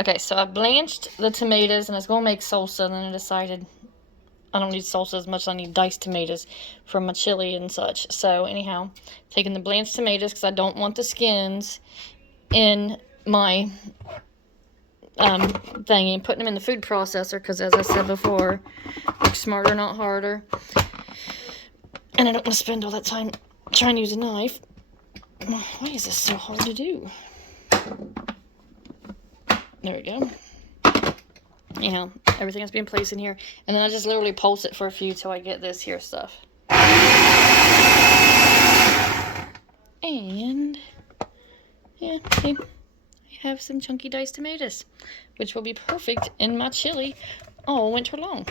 Okay, so I blanched the tomatoes and I was going to make salsa, and then I decided I don't need salsa as much as I need diced tomatoes for my chili and such. So anyhow, taking the blanched tomatoes because I don't want the skins in my thingy, and putting them in the food processor because, as I said before, work smarter, not harder. And I don't want to spend all that time trying to use a knife. Why is this so hard to do? There we go. Anyhow, everything has been placed in here. And then I just literally pulse it for a few till I get this here stuff. And, yeah, see, I have some chunky diced tomatoes, which will be perfect in my chili all winter long.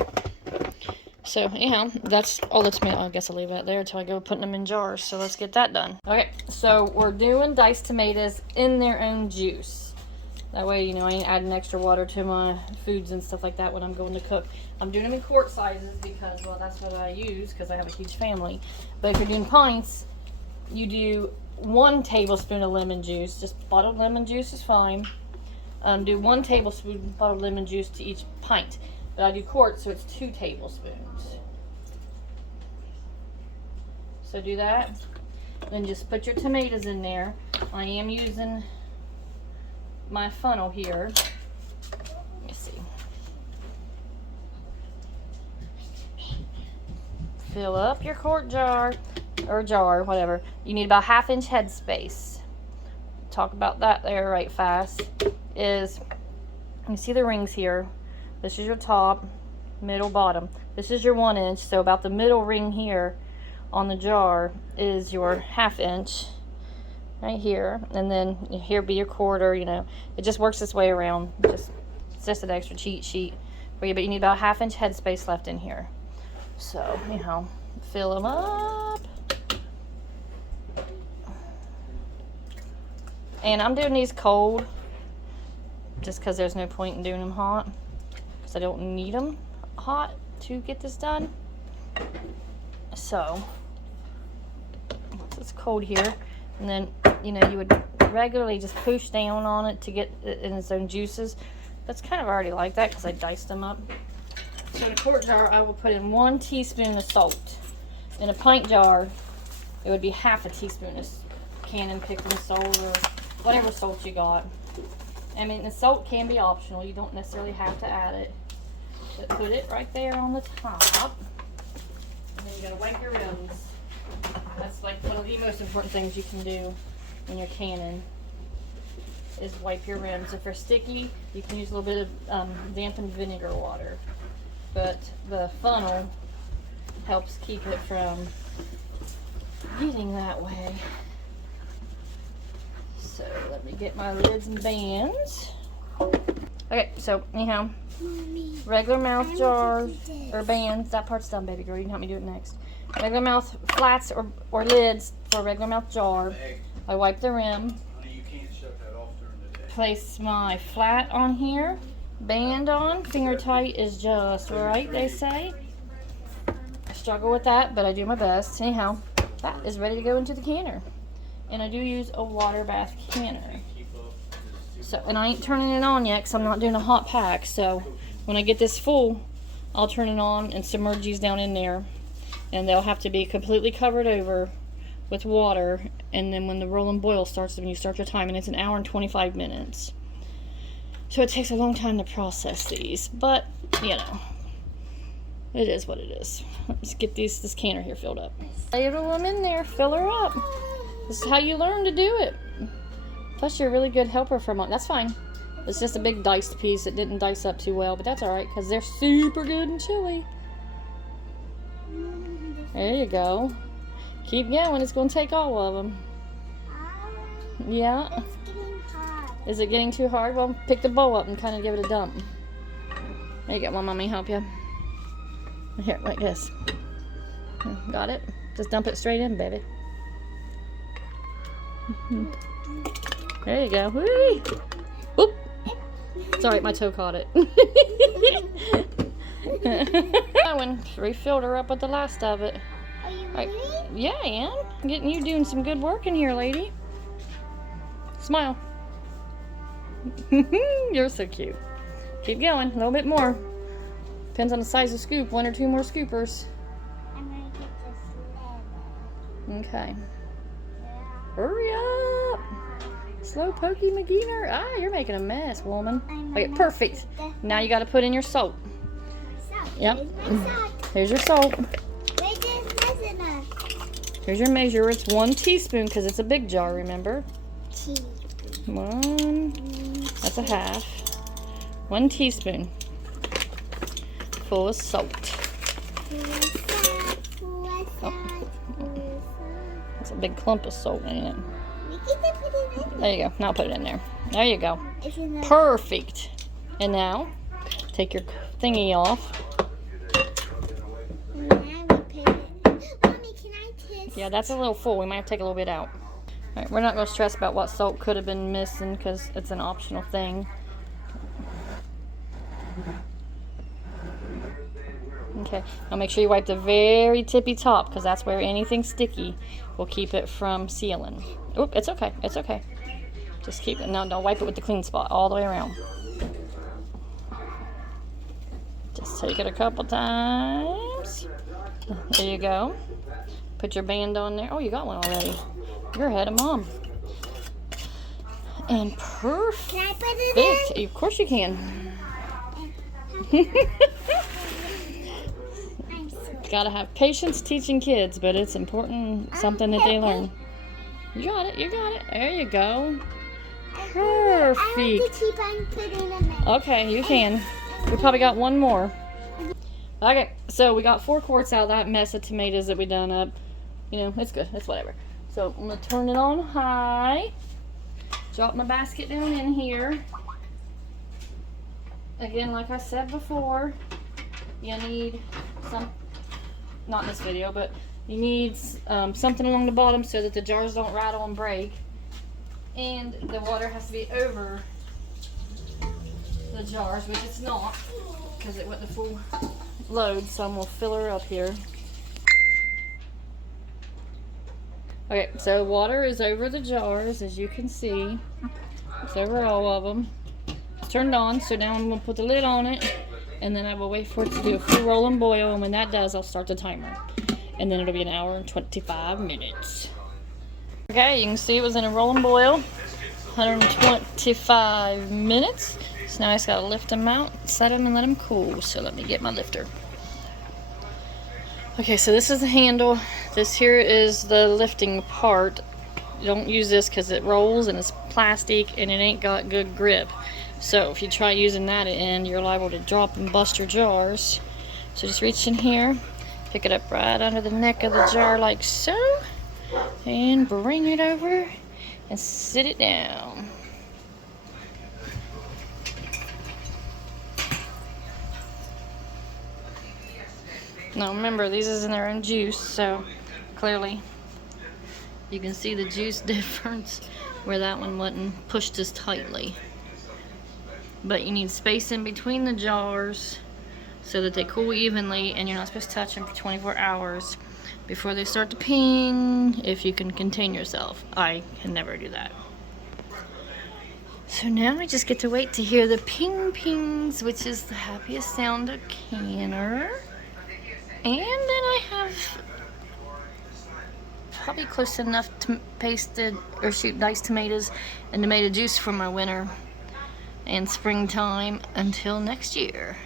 So, anyhow, that's all the tomato. I guess I'll leave that there until I go putting them in jars. So let's get that done. Okay, so we're doing diced tomatoes in their own juice. That way, you know, I ain't adding extra water to my foods and stuff like that when I'm going to cook. I'm doing them in quart sizes because, well, that's what I use because I have a huge family. But if you're doing pints, you do 1 tablespoon of lemon juice. Just bottled lemon juice is fine. Do 1 tablespoon bottled lemon juice to each pint. But I do quarts, so it's 2 tablespoons. So do that. Then just put your tomatoes in there. I am using my funnel here. Let me see. Fill up your quart jar, or jar, whatever. You need about 1/2 inch head space. Talk about that there right fast. You see the rings here. This is your top, middle, bottom. This is your 1 inch, so about the middle ring here on the jar is your 1/2 inch. Right here, and then here be your quarter. You know, it just works this way around. It's just an extra cheat sheet for you, but you need about 1/2 inch head space left in here. So, you know, fill them up. And I'm doing these cold just because there's no point in doing them hot, because I don't need them hot to get this done. So it's cold here. And then, you know, you would regularly just push down on it to get it in its own juices. That's kind of already like that because I diced them up. So in a quart jar, I will put in 1 teaspoon of salt. In a pint jar, it would be 1/2 teaspoon of Cannon pickled salt or whatever salt you got. I mean, the salt can be optional. You don't necessarily have to add it. But put it right there on the top. And then you gotta wipe your rims. That's like one of the most important things you can do when you're canning, is wipe your rims. If they're sticky, you can use a little bit of dampened vinegar water. But the funnel helps keep it from getting that way. So let me get my lids and bands. Okay, so anyhow, regular mouth jars or bands. That part's done, baby girl. You can help me do it next. Regular mouth flats or lids for a regular mouth jar. I wipe the rim. Place my flat on here. Band on. Finger tight is just right, they say. I struggle with that, but I do my best. Anyhow, that is ready to go into the canner. And I do use a water bath canner. So, and I ain't turning it on yet because I'm not doing a hot pack. So when I get this full, I'll turn it on and submerge these down in there. And they'll have to be completely covered over with water. And then when the roll and boil starts, when you start your time, and it's 1 hour and 25 minutes. So it takes a long time to process these, but you know, it is what it is. Let's get this canner here filled up. Ladle them in there, fill her up. This is how you learn to do it. Plus, you're a really good helper for mom. That's fine. It's just a big diced piece. It didn't dice up too well, but that's all right because they're super good and chili. There you go. Keep going. It's going to take all of them. Yeah. It's getting hot. Is it getting too hard? Well, pick the bowl up and kind of give it a dump. There you go. Want mommy help you? Here, like this. Got it? Just dump it straight in, baby. There you go. Whee! Whoop! It's alright, my toe caught it. I went refilled her up with the last of it. Are you Right. ready? Yeah, I am. I'm getting you doing some good work in here, lady. Smile. You're so cute. Keep going, a little bit more. Depends on the size of scoop, 1 or 2 more scoopers. I'm gonna get this level. Okay. Hurry up! Slow pokey McGeener. Ah, you're making a mess, woman. Okay, perfect. Now you got to put in your salt. Yep. Here's your salt. Here's your measure. It's 1 teaspoon because it's a big jar, remember? 1. That's a half. 1 teaspoon. Full of salt. Oh. That's a big clump of salt, ain't it? There you go. Now put it in there. There you go. Perfect. And now, take your thingy off. Yeah, that's a little full. We might have to take a little bit out. All right, we're not going to stress about what salt could have been missing because it's an optional thing. Okay, now make sure you wipe the very tippy top because that's where anything sticky will keep it from sealing. Oop, it's okay. It's okay. Just keep it. No, don't wipe it with the clean spot all the way around. Just take it a couple times. There you go. Put your band on there. Oh, you got one already. You're ahead of Mom. And perfect. Can I put it in? Of course you can. Gotta have patience teaching kids, but it's important, something that they learn. You got it. You got it. There you go. Perfect. I have to keep on putting them in. Okay, you can. We probably got one more. Okay, so we got 4 quarts out of that mess of tomatoes that we done up. You know, it's good. It's whatever. So I'm going to turn it on high. Drop my basket down in here. Again, like I said before, you need some, not in this video, but you need something along the bottom so that the jars don't rattle and break. And the water has to be over the jars, which it's not, because it wasn't a full load, so I'm going to fill her up here. Okay, so water is over the jars, as you can see. It's over all of them. It's turned on, so now I'm going to put the lid on it, and then I will wait for it to do a full roll and boil, and when that does, I'll start the timer. And then it'll be 1 hour and 25 minutes. Okay, you can see it was in a roll and boil, 125 minutes. So now I just got to lift them out, set them, and let them cool. So let me get my lifter. Okay, so this is the handle. This here is the lifting part. Don't use this because it rolls and it's plastic and it ain't got good grip. So if you try using that end, you're liable to drop and bust your jars. So just reach in here, pick it up right under the neck of the jar like so, and bring it over and sit it down. Now remember, these is in their own juice, so clearly you can see the juice difference where that one wasn't pushed as tightly. But you need space in between the jars so that they cool evenly, and you're not supposed to touch them for 24 hours before they start to ping, if you can contain yourself. I can never do that. So now I just get to wait to hear the ping pings, which is the happiest sound a canner. And then I have probably close enough to pasted or shoot diced tomatoes and tomato juice for my winter and springtime until next year.